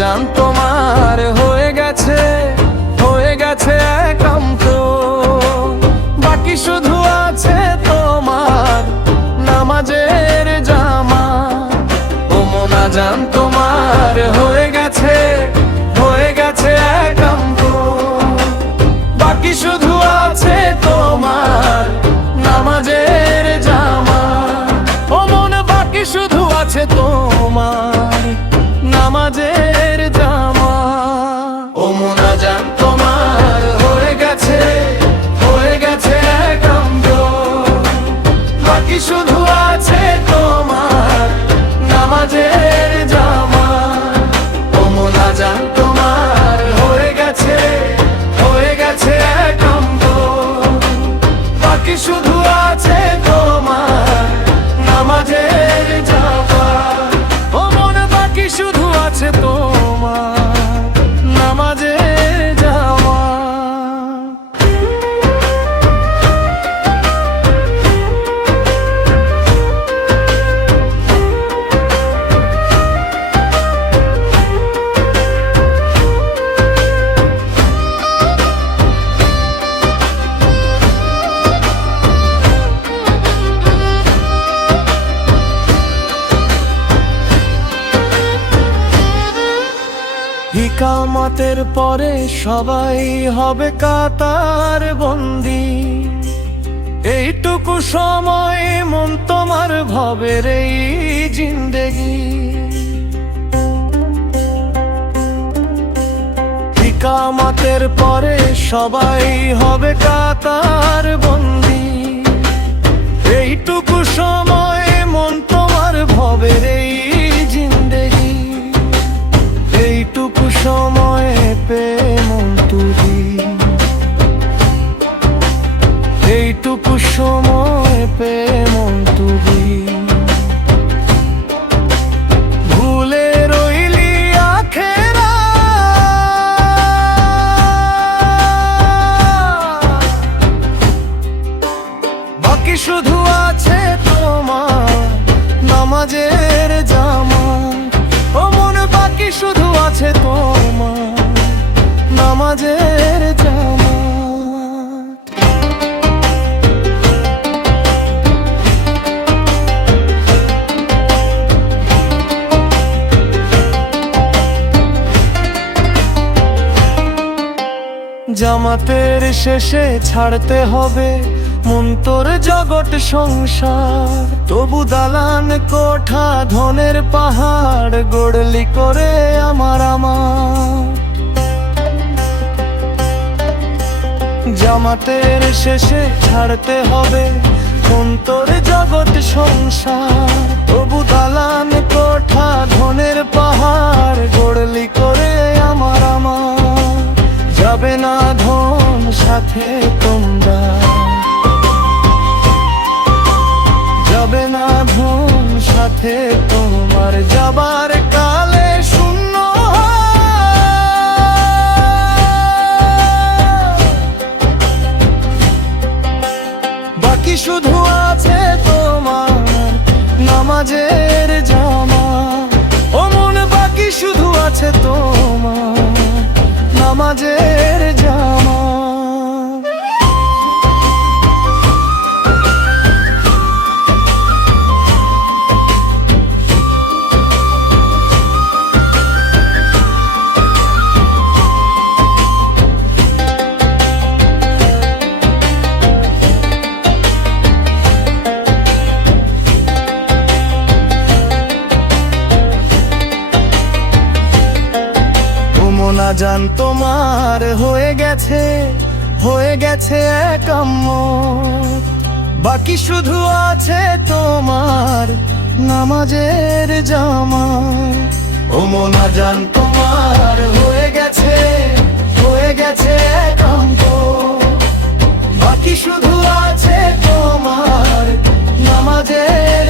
জান তোমার হয়ে গেছে একান্ত, বাকি শুধু আছে তোমার নামাজের জামা। ও মোনা জান তোমার হয়ে গেছে একান্ত, বাকি শুধু আছে তোমার নামাজের জামা। ও মন বাকি শুধু আছে তোমার নামাজের জামা। ও মোনা জান তোমার হয়ে গেছে একান্ত, বাকি শুধু আছে তোমার নামাজের জামা। ও মোনা জান তোমার হয়ে গেছে একান্ত, বাকি শুধু আছে তোমার নামাজের জামা। ও মন বাকি শুধু আছে তোমার নামাজের জামা। ইকামতের পরে সবাই হবে কাতার বন্দি, এইটুকু সময় মন তোমার ভবের এই জিন্দেগি। ইকামতের পরে সবাই হবে কাতার বন্দি, এইটুকু সময় মন তোমার ভবের এই জিন্দেগি। এইটুকু সময় পে মন তুলি, এইটুকু সময় পে মন তুলি। ভুলে রইলি আখেরা, বাকি শুধু আছে তোমার নামাজের জামা। ও মন বাকি শুধু আছে তোমার নামাজের জামা। জামাতের শেষে ছাড়তে হবে মন তোর জগৎ সংসার, তবু দালান কোঠা ধনের পাহাড় গড়লি করে আমার। জামাতের শেষে ছাড়তে হবে মন তোর জগৎ সংসার, তবু দালান কোঠা ধনের পাহাড় গড়লি করে আমার। যাবে না ধন সাথে তোমরা, যাবে না ধন সাথে তোমার, যাবার কালে শূন্য। বাকি শুধু আছে তোমার নামাজের জামা। ও মন বাকি শুধু আছে তোমার নামাজের জামা। মোনা জান তোমার হয়ে গেছে একামত, বাকি শুধু আছে তোমার নামাজের জামা। ও মোনা জান তোমার হয়ে গেছে একান্ত। বাকি শুধু আছে তোমার নামাজের